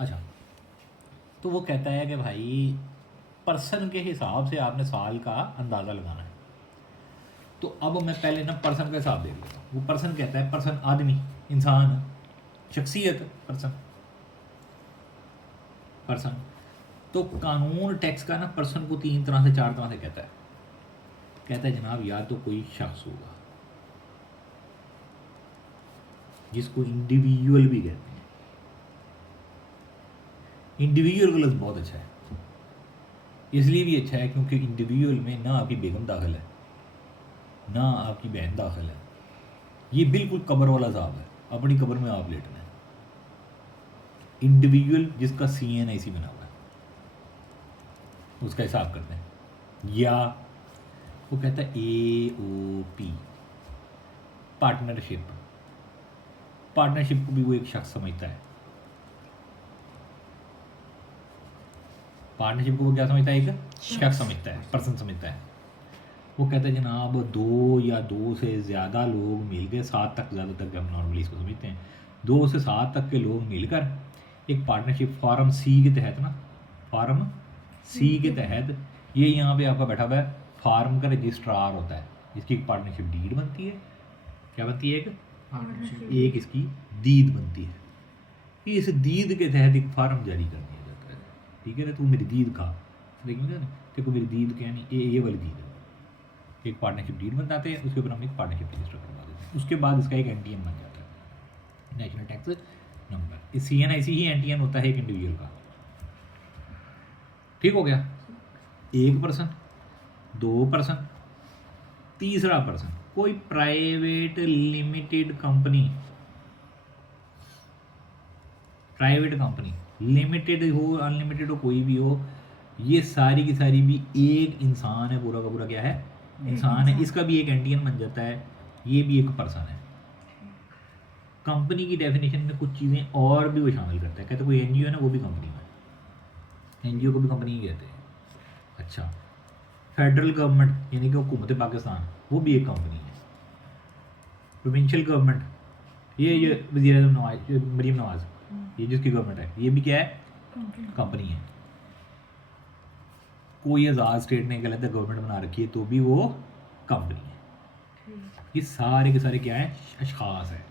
अच्छा, तो वो कहता है कि भाई पर्सन के हिसाब से आपने साल का अंदाज़ा लगाना है। तो अब मैं पहले ना पर्सन का हिसाब देख लेता हूँ। वो पर्सन कहता है पर्सन आदमी, इंसान, शख्सियत, पर्सन पर्सन। तो कानून टैक्स का ना पर्सन को 3 तरह से 4 तरह से कहता है। कहता है जनाब या तो कोई शख्स होगा जिसको इंडिविजुअल भी कहते हैं। इंडिविजुअल का लफ्ज़ बहुत अच्छा है, इसलिए भी अच्छा है क्योंकि इंडिविजुअल में ना आपकी बेगम दाखिल है ना आपकी बहन दाखिल है। ये बिल्कुल कब्र वाला हिसाब है, अपनी कब्र में आप लेटना है। इंडिविजुअल जिसका CNIC बना हुआ है उसका हिसाब करते हैं। या वो कहता है AOP, पार्टनरशिप। पार्टनरशिप को भी वो एक शख्स समझता है। पार्टनरशिप को वो क्या समझता है? एक शख्स समझता है, पर्सन समझता है। वो कहता है जनाब 2 या 2 से ज़्यादा लोग मिलकर, 7 तक ज़्यादातर हम नॉर्मली इसको समझते हैं, 2 से 7 तक के लोग मिलकर एक पार्टनरशिप फॉर्म C के तहत ना, फॉर्म C के तहत, ये यहाँ पे आपका बैठा हुआ है फार्म का रजिस्ट्रार होता है, जिसकी एक पार्टनरशिप डीड बनती है। क्या बनती है? एक इसकी दीद बनती है। इस दीद के तहत एक फार्म जारी कर दिया जाता है। ठीक है ना, तू मेरी दीद खा, लेकिन ना तेरे को मेरी दीद क्या नहीं, ये वाली दीद है। एक पार्टनरशिप डीड बनाते हैं, उसके ऊपर हम एक पार्टनरशिप रजिस्टर करवा देते हैं। उसके बाद इसका एक NTN बन जाता है, नेशनल टैक्स नंबर। इस CNIC ही NTN होता है एक इंडिविजुअल का। ठीक हो गया? एक पर्सन, 2 पर्सन, तीसरा पर्सन कोई private limited company. Private company limited हो अनलिमिटेड हो कोई भी हो, ये सारी की सारी भी एक इंसान है, पूरा का पूरा क्या है? इंसान है। इसका भी एक NTN बन जाता है, ये भी एक पर्सन है। कंपनी की डेफिनेशन में कुछ चीज़ें और भी वो शामिल करता है। कहते कोई NGO है ना, वो भी कंपनी है, NGO को भी कंपनी ही कहते हैं। अच्छा, फेडरल गवर्नमेंट यानी कि हुकूमत पाकिस्तान, वो भी एक कंपनी है। प्रोविंशियल गवर्नमेंट, ये वज़ीर आज़म नवाज, मरीम नवाज, ये जिसकी गवर्नमेंट है, ये भी क्या है? कंपनी है। कोई आज़ाद स्टेट ने गलत गवर्नमेंट बना रखी है तो भी वो कंपनी है। ये सारे के सारे क्या है? अशखास है।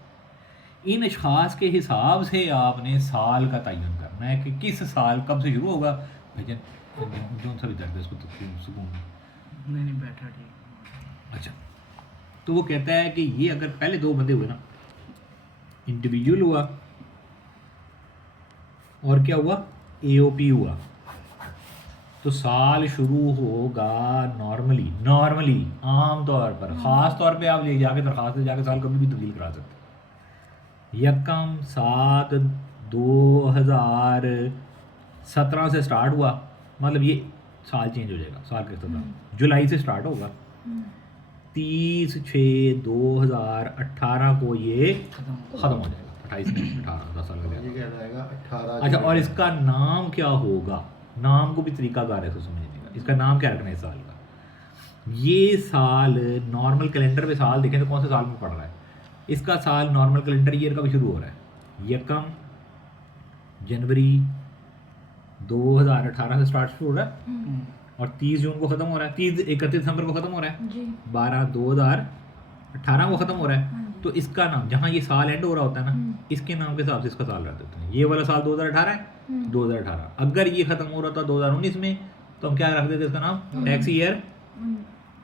इन अशखास के हिसाब से आपने साल का तयन करना है कि किस साल कब से शुरू होगा। भाईजान जो सा भी दर्द है उसको तो सुकून नहीं बैठा ठीक। अच्छा, तो वो कहता है कि ये अगर पहले 2 बंदे हुए ना, इंडिविजुअल हुआ और क्या हुआ? AOP हुआ, तो साल शुरू होगा नॉर्मली आम तौर पर। ख़ास तौर पे आप ले जाके दरख्वास्त ले जाके साल कभी भी तब्दील करा सकते हैं। 1/7/2017 से स्टार्ट हुआ, मतलब ये साल चेंज हो जाएगा, साल के इख्तिताम जुलाई से स्टार्ट होगा। 30/6/2018 को ये ख़त्म हो जाएगा। 28 में 18 10 साल का ये गया। क्या जाएगा 18। अच्छा, और इसका नाम क्या होगा? नाम को भी तरीकाकार है इसको समझने का। इसका नाम क्या रखना है इस साल का? ये साल नॉर्मल कैलेंडर पे साल देखें तो कौन से साल में पड़ रहा है? इसका साल नॉर्मल कैलेंडर ईयर का भी शुरू हो रहा है 1 जनवरी 2018 से स्टार्ट शुरू हो रहा है और 30 जून को ख़त्म हो रहा है, 31 दिसंबर को ख़त्म हो रहा है, 12/2018 को ख़त्म हो रहा है। तो इसका नाम, जहाँ ये साल एंड हो रहा होता है ना, इसके नाम के हिसाब से इसका साल रख देते हैं। ये वाला साल 2018 है, 2018। अगर ये ख़त्म हो रहा था 2019 में तो हम क्या रख देते इसका नाम? टैक्स ईयर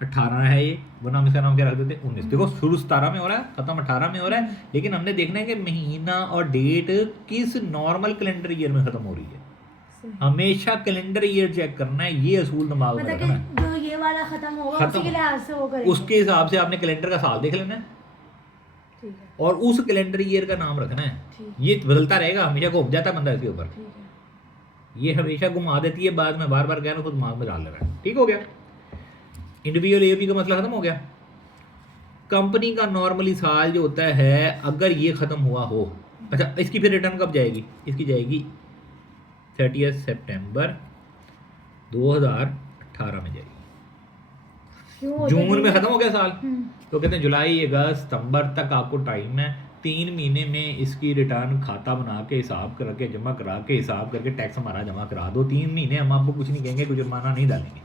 18 है ये, वरना हम इसका नाम क्या रख देते? 19। देखो शुरू 17 में हो रहा है, ख़त्म 18 में हो रहा है, लेकिन हमने देखना है कि महीना और डेट किस नॉर्मल कैलेंडर ईयर में ख़त्म हो रही है। हमेशा कैलेंडर ईयर चेक करना है, ये असूल दिमाग में रखना है। जो ये वाला खत्म होगा उसी के लिहाज से वो करेंगे। उसके हिसाब से आपने कैलेंडर का साल देख लेना है ठीक है, और उस कैलेंडर ईयर का नाम रखना है। ये बदलता रहेगा, हमेशा घूम जाता है बंदा इसके ऊपर। ठीक है। ये हमेशा घुमा देती है, बाद में बार बार कह रहा हूँ तो दिमाग में डाल ले रहा है। ठीक हो गया? इंडिविजुअल AOP का मसला ख़त्म हो गया। कंपनी का नॉर्मली साल जो होता है, अगर ये ख़त्म हुआ हो, अच्छा इसकी फिर रिटर्न कब जाएगी? इसकी जाएगी 30 सितंबर 2018 में जाएगी। क्यों जून में ख़त्म हो गया साल, हम्म। तो कहते हैं जुलाई अगस्त सितंबर तक आपको टाइम है 3 महीने में इसकी रिटर्न खाता बना के हिसाब करके जमा करा के हिसाब करके टैक्स हमारा जमा करा दो, 3 महीने हम आपको कुछ नहीं कहेंगे, कोई जुर्माना नहीं डालेंगे।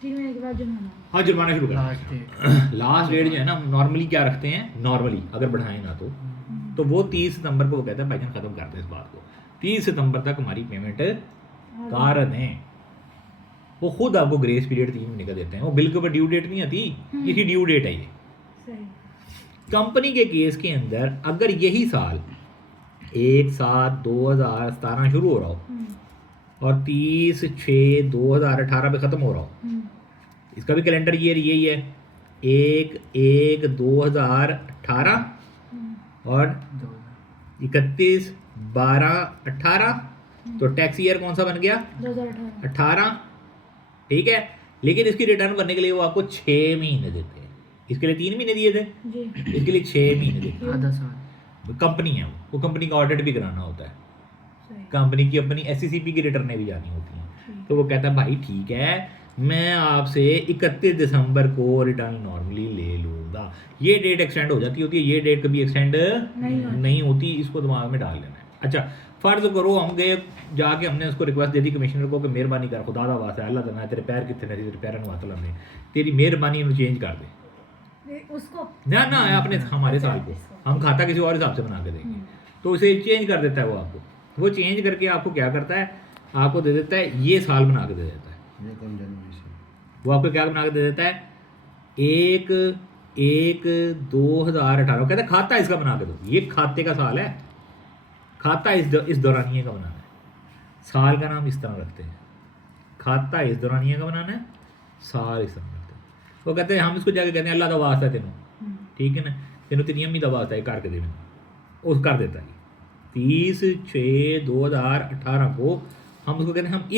3 महीने के बाद जुर्माना। हाँ जुर्माना शुरू लास्ट कर डेट। लास्ट डेट जो है ना, हम नॉर्मली क्या रखते हैं, नॉर्मली अगर बढ़ाएं ना तो वो 30 सितंबर को वो कहता है भाईजान ख़त्म कर दें इस बात को, 30 सितंबर तक हमारी पेमेंट कर दें। वो खुद आपको ग्रेस पीरियड 3 महीने का देते हैं, वो बिल के ऊपर ड्यू डेट नहीं आती, इसकी ड्यू डेट है ये। सही। कंपनी के केस के अंदर अगर यही साल 1/7/2017 शुरू हो रहा हो और 30/6/2018 पे ख़त्म हो रहा हो, इसका भी कैलेंडर ईयर यही है 1/1/2018 और 31/12/18, तो टैक्स ईयर कौन सा बन गया 2018। 18, ठीक है। लेकिन इसकी रिटर्न करने के लिए वो आपको 6 महीने देते हैं, इसके लिए 3 महीने दिए थे, जी। इसके लिए 6 महीने देते हैं। आधा साल। कंपनी है वो कंपनी का ऑडिट भी कराना होता है, सही। कंपनी की अपनी SCCP की रिटर्नें भी जानी होती हैं। तो वो कहता है भाई ठीक है, मैं आपसे 31 दिसंबर को रिटर्न नॉर्मली ले लूँगा। ये डेट एक्सटेंड हो जाती होती है, ये डेट कभी एक्सटेंड नहीं होती, इसको दिमाग में डाल लेना है। अच्छा फ़र्ज़ करो हम गए जाके हमने उसको रिक्वेस्ट दे दी कमिश्नर को कि मेहरबानी कर, खुदा दा वास्ता अल्लाह तना तेरे पैर कितने नहीं, तेरे पैर नवातला में, तेरी मेहरबानी में चेंज कर दे उसको ना ना अपने हमारे साल को हम खाता किसी और हिसाब से बना के देंगे, तो उसे चेंज कर देता है वो आपको, वो चेंज करके आपको क्या करता है, आपको दे देता है ये साल बना के दे देता है। वो आपको क्या बना के दे देता है 1/1/2018, कहता है खाता इसका बना के दो, ये खाते का साल है, खाता इस दौरानिये का बनाना है, साल का नाम इस तरह रखते हैं, खाता इस दौरानिये का बनाना है, साल इस तरह रखते हैं। वो कहते हैं हम इसको जाके कहते हैं अल्लाह दा वास्ता है तेनों, ठीक है ना, तेनों तेरी अम्मी दा वास्ता है करके दे, मैंने उस कर देता है 30/6/2018 को हम उसको कहते हैं हम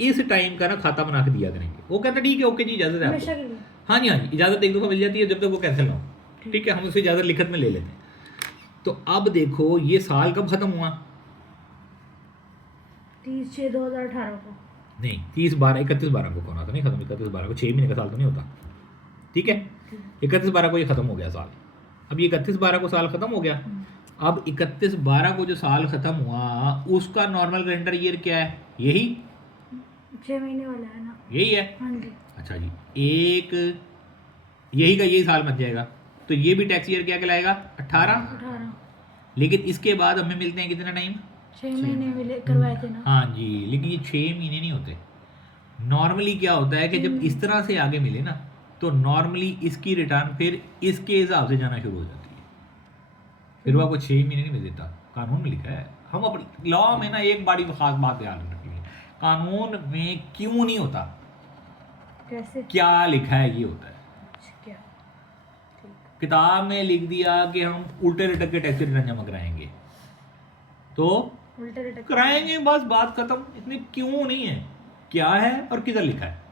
इस टाइम का ना खाता बना के दिया करेंगे। वो कहता है ठीक है ओके जी इजाज़त है हमेशा आपको। के लिए। हाँ जी हाँ जी, इजाज़त एक दफ़ा मिल जाती है जब तक वो कैंसिल ना हो, ठीक है, हम उससे इजाज़त लिखत में ले लेते हैं। तो अब देखो ये साल कब ख़त्म हुआ, 30/6/2018 को। नहीं 31/12 को कौन आता, नहीं ख़त्म 31/12 को, 6 महीने का साल तो नहीं होता, ठीक है। 31/12 को ये ख़त्म हो गया साल, अब ये 31/12 को साल ख़त्म हो गया। अब 31/12 को जो साल ख़त्म हुआ उसका नॉर्मल कैलेंडर ईयर क्या है, यही 6 महीने वाला है ना। यही है। हाँ जी। अच्छा जी, एक यही का यही साल बन जाएगा, तो ये भी टैक्स ईयर क्या कहलाएगा 18। 18। लेकिन इसके बाद हमें मिलते हैं कितना टाइम, 6 महीने मिले करवाए थे ना। हाँ जी, लेकिन ये 6 महीने नहीं होते। नॉर्मली क्या होता है कि जब इस तरह से आगे मिले ना, तो नॉर्मली इसकी रिटर्न फिर इसके हिसाब से जाना शुरू हो जाती है, फिर वो आपको 6 महीने नहीं मिल देता, कानून में लिखा है। हम अपनी लॉ में ना एक बड़ी खास बात ध्यान रखनी है, कानून में क्यों नहीं होता, कैसे? क्या लिखा है ये होता है। क्या? किताब में लिख दिया कि हम उल्टे रटक के टैक्स रिटर्न जमा कराएंगे, तो उल्टा रटक कराएंगे, बस बात खत्म। इसमें क्यों नहीं है, क्या है और किधर लिखा है।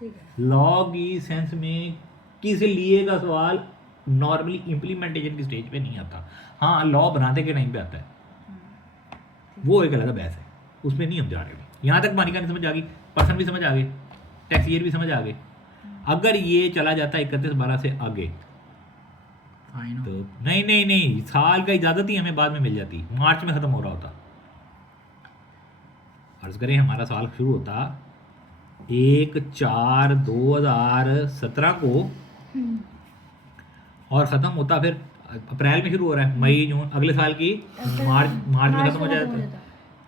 ठीक है। लॉ की सेंस में किस लिए का सवाल नॉर्मली इम्प्लीमेंटेशन की स्टेज पे नहीं आता, हाँ लॉ बनाते के टाइम पे आता है, वो एक अलग बहस है, उसमें नहीं हम जा रहे। यहाँ तक मानी का नहीं समझ आ गई, पर्सन भी समझ आ गए, टैक्स ईयर भी समझ आ गए। अगर ये चला जाता है 31/12 से आगे तो नहीं साल का इजाज़त ही हमें बाद में मिल जाती, मार्च में ख़त्म हो रहा होता। अर्ज करें हमारा साल शुरू होता 1/4/2017 को और ख़त्म होता फिर अप्रैल में शुरू हो रहा है, मई जून अगले साल की मार्च में ख़त्म हो जाता,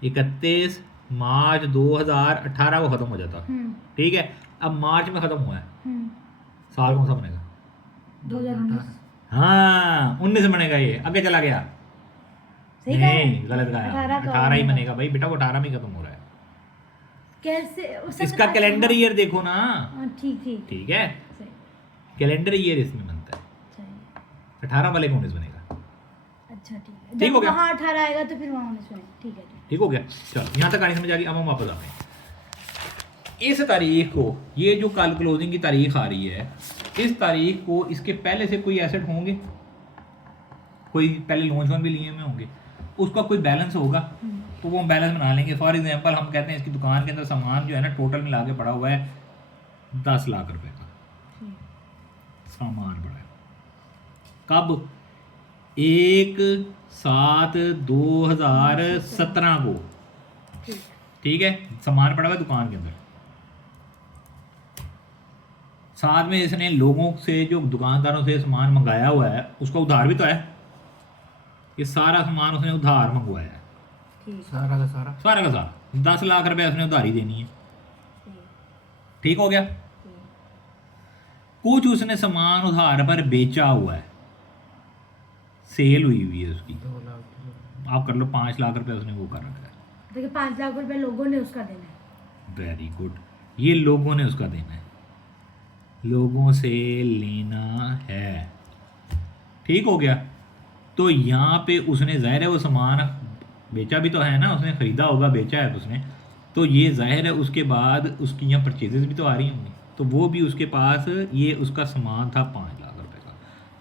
31 मार्च 2018 को ख़त्म हो जाता, ठीक है। अब मार्च में ख़त्म हुआ है, साल कौन सा बनेगा 2019। हाँ 19 बनेगा, ये आगे चला गया, सही नहीं गलत गाया, 18 का 18 ही बनेगा भाई बेटा, वो 18 में खत्म हो रहा है। कैसे इसका कैलेंडर ईयर देखो ना, ठीक ठीक ठीक है, सही कैलेंडर ईयर इसमें बनता है, सही। 18 वाले को 19 बनेगा, अच्छा ठीक है, ठीक जब हो गया? वहाँ 18 आएगा तो फिर वहाँ 19 बनेगा, ठीक है ठीक। ठीक हो गया। चलो यहाँ तक कहानी समझ आ गई, अब हम वापस आते हैं। इस तारीख को, ये जो कल क्लोजिंग की तारीख आ रही है, इस तारीख को इसके पहले से कोई एसेट होंगे, कोई पहले लोन शोन भी लिए हुए होंगे, उसका कोई बैलेंस होगा, तो वो हम बैलेंस बना लेंगे। फॉर एग्जांपल हम कहते हैं इसकी दुकान के अंदर सामान जो है ना टोटल मिला के पड़ा हुआ है 10 लाख रुपए का सामान पड़ा है। कब? 1/7/2017 को, ठीक ठीक है, सामान पड़ा हुआ है दुकान के अंदर। साथ में इसने लोगों से, जो दुकानदारों से सामान मंगाया हुआ है, उसका उधार भी तो है। ये सारा सामान उसने उधार मंगवाया है, ठीक सारा का सारा। सारा का सारा 10 लाख रुपए उसने उधारी देनी है। ठीक ठीक हो गया। ठीक कुछ उसने सामान उधार पर बेचा हुआ है, सेल हुई हुई है उसकी, 2 लाख आप कर लो 5 लाख रुपए उसने वो कर रखा है। देखिए 5 लाख रुपए लोगों ने उसका देना है। वेरी गुड, ये लोगों ने उसका देना है, लोगों से लेना है। ठीक हो गया। तो यहाँ पे उसने, जाहिर है वो सामान बेचा भी तो है ना, उसने ख़रीदा होगा, बेचा है उसने, तो ये जाहिर है उसके बाद उसकी यहाँ परचेजेस भी तो आ रही होंगी, तो वो भी उसके पास, ये उसका सामान था 5 लाख रुपए का।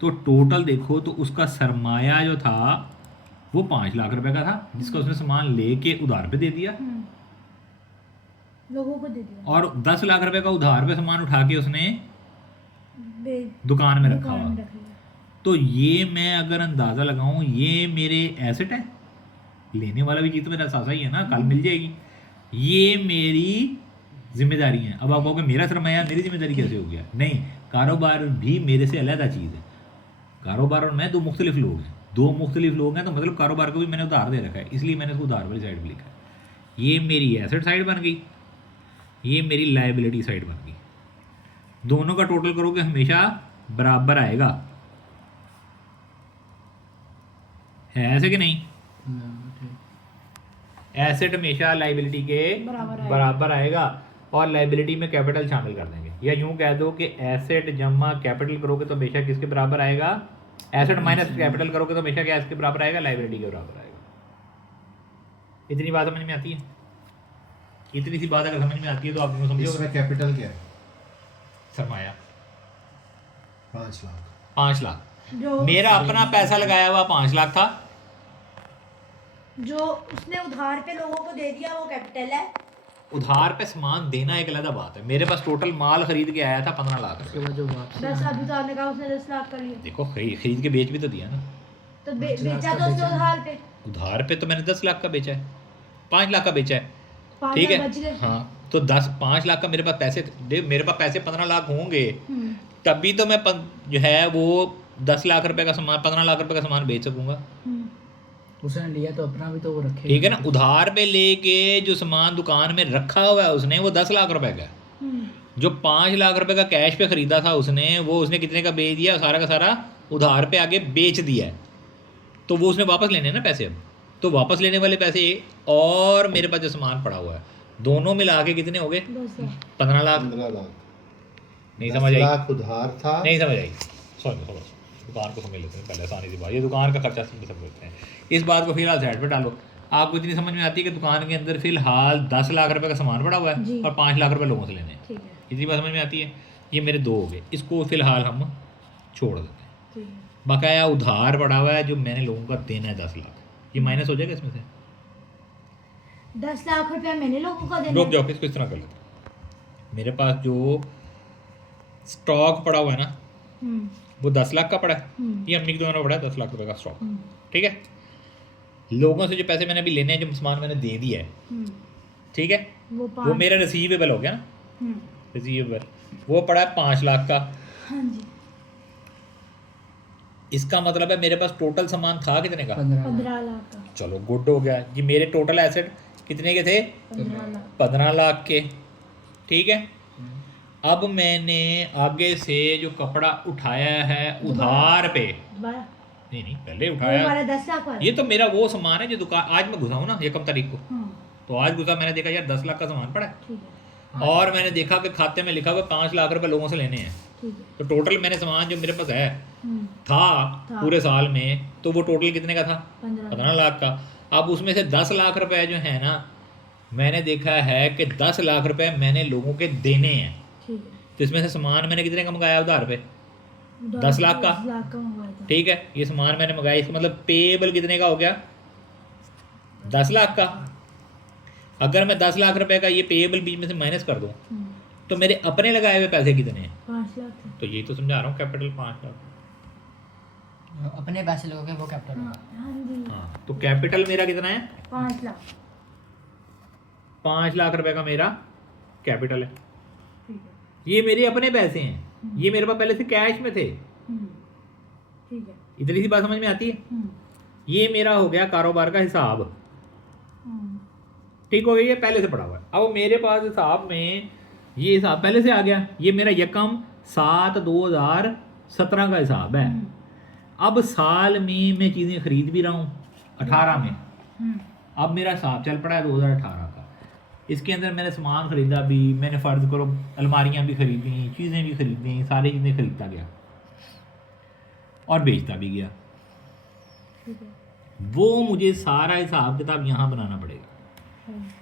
तो टोटल देखो तो उसका सरमाया जो था वो 5 लाख रुपए का था, जिसका उसने सामान लेके उधार पे दे दिया, लोगों को दे दिया और 10 लाख रुपए का उधार पे सामान उठा के उसने बे- दुकान में रखा दुकान हुआ। में रख लिया। तो ये मैं अगर अंदाज़ा लगाऊं, ये मेरे एसेट है, लेने वाला भी चीज़ तो मेरा सासा ही है ना, कल मिल जाएगी। ये मेरी जिम्मेदारी है। अब आप कहोगे मेरा सरमाया मेरी जिम्मेदारी कैसे हो गया? नहीं, कारोबार भी मेरे से अलग चीज़ है। कारोबार और मैं दो मुख्तलिफ लोग हैं, दो मुख्तलिफ लोग हैं, तो मतलब कारोबार को भी मैंने उधार दे रखा है, इसलिए मैंने उसको उधार वाली साइड पर लिखा है। ये मेरी एसेट साइड बन गई, ये मेरी लाइबिलिटी साइड बन गई। दोनों का टोटल करोगे हमेशा बराबर आएगा, है ऐसे कि नहीं? ठीक। एसेट हमेशा लाइबिलिटी के बराबर आएगा। बराबर आएगा, और लाइबिलिटी में कैपिटल शामिल कर देंगे, या यूं कह दो कि एसेट जमा कैपिटल करोगे तो हमेशा किसके बराबर आएगा? एसेट माइनस कैपिटल करोगे तो हमेशा क्या इसके बराबर आएगा? लाइबिलिटी के बराबर आएगा। इतनी बात समझ में आती है? इतनी सी बात अगर समझ में आती है तो आप लोग समझो। इसमें कैपिटल क्या है? सरमाया 5 लाख। 5 लाख, जो मेरा अपना पैसा लगाया हुआ 5 लाख था, जो उसने उधार पे लोगों को दे दिया वो कैपिटल है। उधार पे सामान देना एक अलग बात है। मेरे पास टोटल माल खरीद के आया था 15 लाख उसके रुपए। बाद जो वापसी 10 अभी तो आपने कहा उसने 10 लाख कर लिया, देखो खरीद के बेच भी तो दिया ना। तो 5 लाख बेचा का तो उसने बेचा। उधार पे, उधार पे तो मैंने 10 लाख का बेचा है, 5 लाख का बेचा है, 5 ठीक लाख है। बच गए। हाँ, तो 5 लाख का मेरे पास पैसे, मेरे पास पैसे 15 लाख होंगे, हम्म, तभी तो मैं जो है वो 10 लाख रुपए का सामान, 15 लाख रुपए का सामान बेच सकूंगा, हम्म, उसने लिया तो अपना भी तो वो रखे। ठीक है ना। उधार पे लेके जो सामान दुकान में रखा हुआ है उसने, वो 10 लाख रुपए का है। हम्म, जो 5 लाख रुपए का कैश पे खरीदा था उसने, वो उसने कितने का बेच दिया? सारा का सारा उधार पे आगे बेच दिया है, तो वो उसने वापस लेने हैं ना पैसे। अब तो वापस लेने वाले पैसे और मेरे पास जो सामान पड़ा हुआ है, दोनों मिला के कितने हो गए? 10 लाख। 15 लाख। 15 लाख। नहीं 10 समझ आई? लाख उधार था। नहीं समझ आई, सॉरी, दुकान को समझ लेते हैं पहले, आसानी सी बात, ये दुकान का खर्चा समझ सकते हैं। इस बात को फिलहाल साइड पे डालो। आपको इतनी समझ में आती है कि दुकान के अंदर फिलहाल 10 लाख रुपए का सामान पड़ा हुआ है जी। और 5 लाख रुपए लोगों से लेने हैं, ठीक है, इतनी बात समझ में आती है। ये मेरे 2 हो गए, इसको फिलहाल हम छोड़ देते हैं। ठीक है। बकाया उधार पड़ा हुआ है जो मैंने लोगों का देना है 10 लाख, ये माइनस हो जाएगा इसमें से। 10 लाख रुपया मैंने लोगों को देना रुक है। जाओ, इसको इस तरह कर लेते हैं। मेरे पास जो स्टॉक पड़ा हुआ है ना, हम्म, वो 10 लाख का पड़ा है, हम्म, ये अम्मी के द्वारा पड़ा है 10 लाख रुपए का स्टॉक, हम्म, ठीक है। लोगों से जो पैसे मैंने अभी लेने हैं, जो सामान मैंने दे दिया है, हम्म, ठीक है, वो वो 5। मेरा रिसीवेबल हो गया ना, हम्म, रिसीवेबल वो पड़ा है 5 लाख का। हाँ जी, इसका मतलब है मेरे पास टोटल सामान था कितने का? 15 लाख का। चलो गुड हो गया जी। मेरे टोटल एसेट कितने के थे? 15 लाख। 15 लाख के, ठीक है। अब मैंने आगे से जो कपड़ा उठाया है उधार पे, दोबारा नहीं पहले वो उठाया, हमारा 10 लाख वाला। ये तो मेरा वो सामान है जो दुकान, आज मैं घुसा हूँ ना 1 तारीख को, हाँ, तो आज घुसा, मैंने देखा यार 10 लाख का सामान पड़ा है, ठीक है, और मैंने देखा कि खाते में लिखा हुआ 5 लाख रुपए लोगों से लेने हैं। ठीक है। तो टोटल मैंने सामान जो मेरे पास है हम्म, था था। पूरे साल में, तो वो टोटल कितने का था? 15 15 लाख का। अब उसमें से 10 लाख रुपए जो है ना, मैंने देखा है कि 10 लाख रुपए मैंने लोगों के देने हैं, ठीक है। तो इसमें से सामान मैंने कितने का मंगाया उधार पे? उधार 10 लाख का। 10 लाख का मंगवाया था। ठीक है, ये सामान मैंने मंगाया, इसका मतलब पेएबल कितने का हो गया? 10 लाख का। अगर मैं 10 लाख रुपए का ये पेएबल बीच में से माइनस कर दूं, हम्म, तो मेरे अपने लगाए हुए पैसे कितने हैं? 5 लाख थे। तो यही तो समझा रहा हूँ, कैपिटल 5 लाख। अपने पैसे लोगे वो कैपिटल हाँ होगा। हाँ जी हाँ, तो कैपिटल मेरा कितना है? 5 लाख 5 लाख रुपए का मेरा कैपिटल है। ठीक है ये मेरे अपने पैसे हैं, ये मेरे पास पहले से कैश में थे। हम्म, ठीक है इतनी सी बात समझ में आती है? हम्म, ये मेरा हो गया कारोबार का हिसाब, हम्म, ठीक हो गया, ये पहले से पड़ा हुआ है। अब मेरे पास हिसाब में ये हिसाब पहले से आ गया, ये मेरा यकम 7/2017 का हिसाब है। अब साल में मैं चीज़ें खरीद भी रहा हूँ 18 में, हम्म, अब मेरा हिसाब चल पड़ा है 2018 का। इसके अंदर मैंने सामान खरीदा भी, मैंने फ़र्ज़ करो अलमारियाँ भी खरीदी, चीज़ें भी खरीदी, सारी चीज़ें खरीदता गया और बेचता भी गया। ठीक है वो मुझे सारा हिसाब किताब यहाँ बनाना पड़ेगा।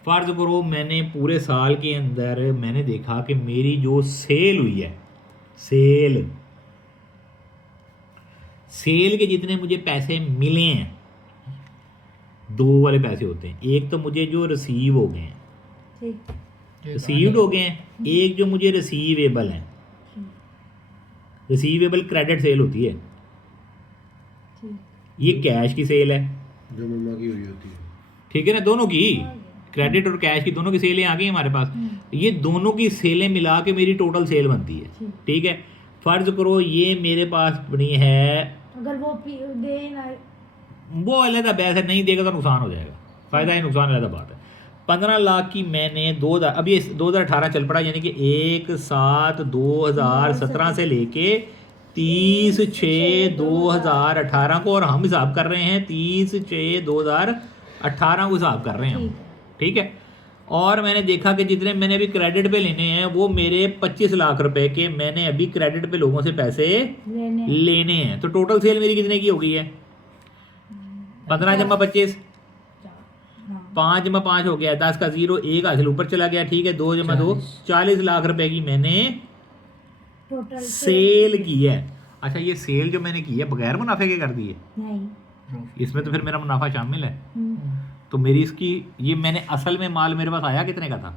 फ़र्ज़ करो मैंने पूरे साल के अंदर मैंने देखा कि मेरी जो सेल हुई है, सेल के जितने मुझे पैसे मिले हैं, दो वाले पैसे होते हैं। एक तो मुझे जो रिसीव हो गए हैं, ठीक रिसीव्ड हो गए हैं, एक जो मुझे रिसीवेबल हैं। रिसीवेबल क्रेडिट सेल होती है, ठीक ये कैश की सेल है, जो मम्मा की हुई होती है। ठीक है ना, दोनों की क्रेडिट और कैश की दोनों की सेलें आ गई हमारे पास। ये दोनों की सेलें मिला के मेरी टोटल सेल बनती है, ठीक है। फ़र्ज़ करो ये मेरे पास बनी है, अगर वो दे ना वो अलग बहस है, नहीं देगा तो नुकसान हो जाएगा, फ़ायदा ही नुकसान अलग बात है। 15 लाख की मैंने 2000, अब ये 2018 चल पड़ा, यानी कि 1/7/2017 से लेके 30/6/2018 को, और हम हिसाब कर रहे हैं 30/6/2018 को हिसाब कर रहे हैं हम, ठीक है। और मैंने देखा कि जितने मैंने अभी क्रेडिट पे लेने हैं वो मेरे 25 लाख रुपए के मैंने अभी क्रेडिट पे लोगों से पैसे लेने हैं। तो टोटल सेल मेरी कितने की हो गई है? 15 जमा 25, 5 जमा 5 हो गया, 10 का 0, 1 हासिल ऊपर चला गया, ठीक है। 2 जमा 2, 40 लाख रुपए की मैंने टोटल सेल की है। अच्छा, ये सेल जो मैंने की है बगैर मुनाफे के कर दी है? नहीं इसमें तो फिर मेरा मुनाफा शामिल है। तो मेरी इसकी, ये मैंने असल में माल मेरे पास आया कितने का था?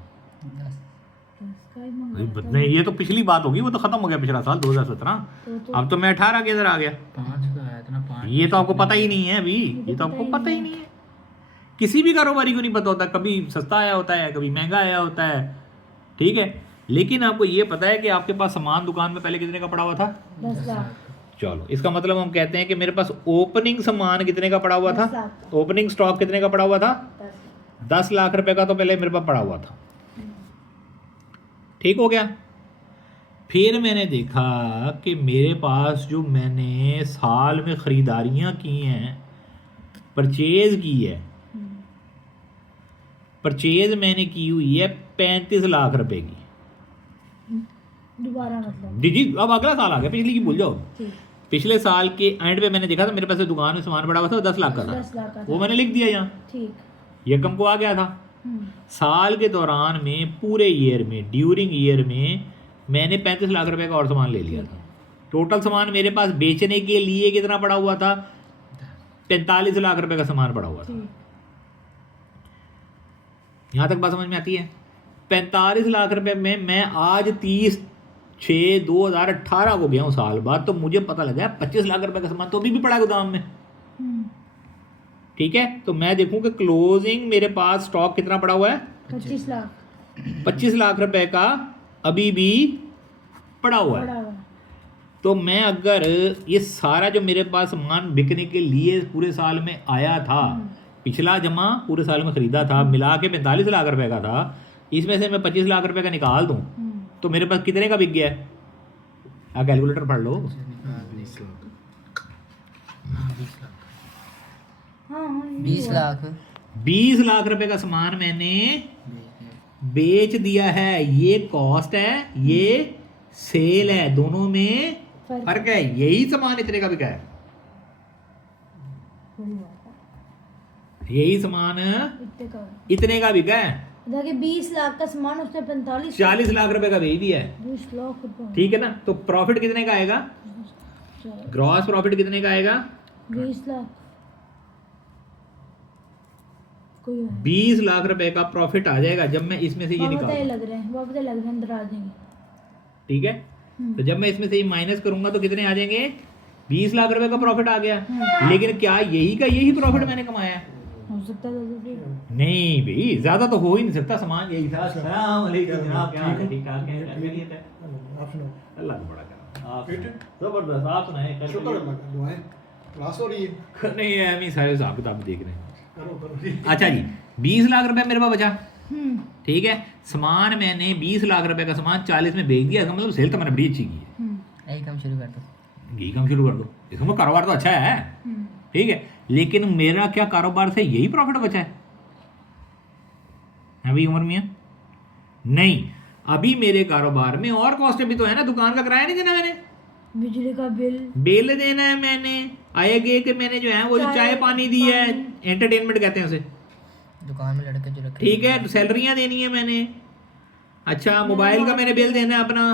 नहीं, ये तो पिछली बात होगी, वो तो खत्म हो गया पिछला साल 2017। अब तो मैं 18 के अंदर आ गया। 5 का आया था ना, 5। ये तो आपको पता ही नहीं है अभी, ये तो आपको पता ही नहीं है। किसी भी कारोबारी को नहीं पता होता, कभी सस्ता आया होता है, कभी महंगा आया होता है, ठीक है। लेकिन आपको ये पता है कि आपके पास सामान दुकान में पहले कितने का पड़ा हुआ था? 10 लाख चलो, इसका मतलब हम कहते हैं कि मेरे पास ओपनिंग सामान कितने का पड़ा हुआ था? ओपनिंग स्टॉक कितने का पड़ा हुआ था? 10 लाख रुपए का तो पहले मेरे पास पड़ा हुआ था, ठीक हो गया। फिर मैंने देखा कि मेरे पास जो मैंने साल में ख़रीदारियाँ की हैं, परचेज़ की है, परचेज़ मैंने की हुई है 35 लाख रुपए की। दोबारा मतलब जी जी, अब अगला साल आ गया, पिछली की भूल जाओ। ठीक पिछले साल के एंड पे मैंने देखा था मेरे पास दुकान में सामान पड़ा हुआ था 10 लाख का 10 लाख था, का वो मैंने लिख दिया यहाँ, ठीक यकम को आ गया था। साल के दौरान में पूरे ईयर में, ड्यूरिंग ईयर में मैंने 35 लाख रुपए का और सामान ले लिया था। टोटल सामान मेरे पास बेचने के लिए कितना पड़ा हुआ था? 45 लाख रुपए का सामान पड़ा हुआ था। ठीक यहाँ तक बात समझ में आती है? 45 लाख रुपए में मैं आज 30/6/2018 को गया हूँ साल बाद, तो मुझे पता लगा 25 लाख रुपए का सामान तो अभी भी पड़ा है गोदाम में, ठीक है। तो मैं देखूं कि क्लोजिंग मेरे पास स्टॉक कितना पड़ा हुआ है? 25 लाख 25 लाख रुपए का अभी भी पड़ा हुआ पड़ा है। हुआ तो मैं अगर ये सारा जो मेरे पास सामान बिकने के लिए पूरे साल में आया था, पिछला जमा पूरे साल में खरीदा था, मिला के 45 लाख रुपए का था, इसमें से मैं 25 लाख रुपए का निकाल दूं तो मेरे पास कितने का बिक गया है? आप कैलकुलेटर पढ़ लो। 20 लाख 20 लाख रुपए का सामान मैंने बेच दिया है। ये कॉस्ट है, ये सेल है, दोनों में फर्क है। यही सामान इतने का बिका है, यही सामान इतने का इतने का बिका है। देखिए 20 लाख का सामान उसने 45 40 लाख रुपए का बेच दिया है, 20 लाख रुपए ठीक है ना। तो प्रॉफिट कितने का आएगा? ग्रॉस प्रॉफिट कितने का आएगा? 20 लाख कोई है 20 लाख रुपए का प्रॉफिट आ जाएगा जब मैं इसमें से ये वो निकालूंगा, लग रहे हैं, वो लग रहे हैं, अंदर आ जाएंगे। ठीक है। तो जब मैं इसमें से ये माइनस करूंगा तो कितने आ जाएंगे? 20 लाख रुपए का प्रॉफिट आ गया, लेकिन क्या यही का यही प्रॉफिट मैंने कमाया है? हो सकता है ज़्यादा से। नहीं भाई, ज्यादा तो हो ही नहीं सकता। सामान यही था। अस्सलाम वालेकुम जनाब, क्या हाल है? ठीक ठाक हैं? खैरियत है? आप सुनो। अल्लाह का बड़ा करम। आप फिट? जबरदस्त। आप सुनाएं? शुक्र अल्लाह का, दुआएं क्लास हो रही है। नहीं है, हम ही सारे हिसाब किताब देख रहे हैं। करो करो। अच्छा जी, 20 लाख रुपए मेरे पास बचा, हम्म ठीक है। सामान मैंने 20 लाख रुपए का सामान 40 में बेच दिया, इसका मतलब सेल तो मैंने बड़ी अच्छी की है। यही काम शुरू कर दो। यही काम शुरू कर दो, इसमें कारोबार तो अच्छा है, ठीक है। लेकिन मेरा क्या कारोबार से यही प्रॉफिट बचा है भाई उमर मियाँ? नहीं, अभी मेरे कारोबार में और कॉस्ट भी तो है ना। दुकान का किराया नहीं देना मैंने, बिजली का बिल, बिल देना है मैंने, आएगे कि मैंने जो है वो जो चाय पानी दी है, एंटरटेनमेंट कहते हैं उसे, दुकान में लड़के जो रखे ठीक है। तो सैलरियाँ देनी है मैंने। अच्छा, मोबाइल का मैंने बिल देना है अपना।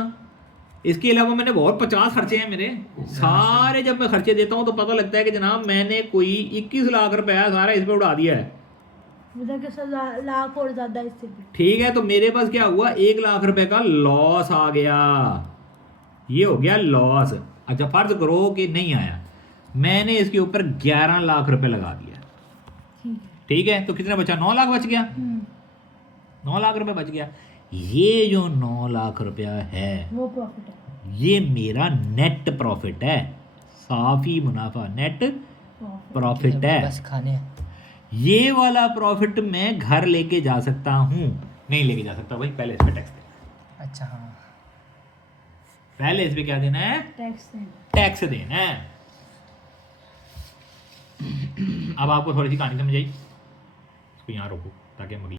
इसके अलावा मैंने बहुत 50 खर्चे हैं मेरे सारे। जब मैं खर्चे देता हूँ तो पता लगता है कि जनाब मैंने कोई 21 लाख रुपया सारा इस पे उड़ा दिया है, मतलब कि 100 लाख और ज़्यादा इससे भी। ठीक है। तो मेरे पास क्या हुआ, 1 लाख रुपए का लॉस आ गया, ये हो गया लॉस। अच्छा, फर्ज करो कि नहीं आया, मैंने इसके ऊपर 11 लाख रुपए लगा दिया, ठीक है। ठीक है। तो कितना बचा? 9 लाख बच गया। 9 लाख रुपए बच गया। ये जो 9 लाख रुपया है वो प्रॉफिट है। ये मेरा नेट प्रॉफिट है, साफी मुनाफा, नेट प्रॉफिट है। बस खाने हैं। ये वाला प्रॉफिट मैं घर लेके जा सकता हूँ? नहीं लेके जा सकता भाई, पहले इस पे टैक्स देना। अच्छा हाँ, पहले इस पे क्या देना है? टैक्स देना। टैक्स देना है। अब आपको थोड़ी सी कहानी समझ आई, इसको यहाँ रोको ताकि हम अगली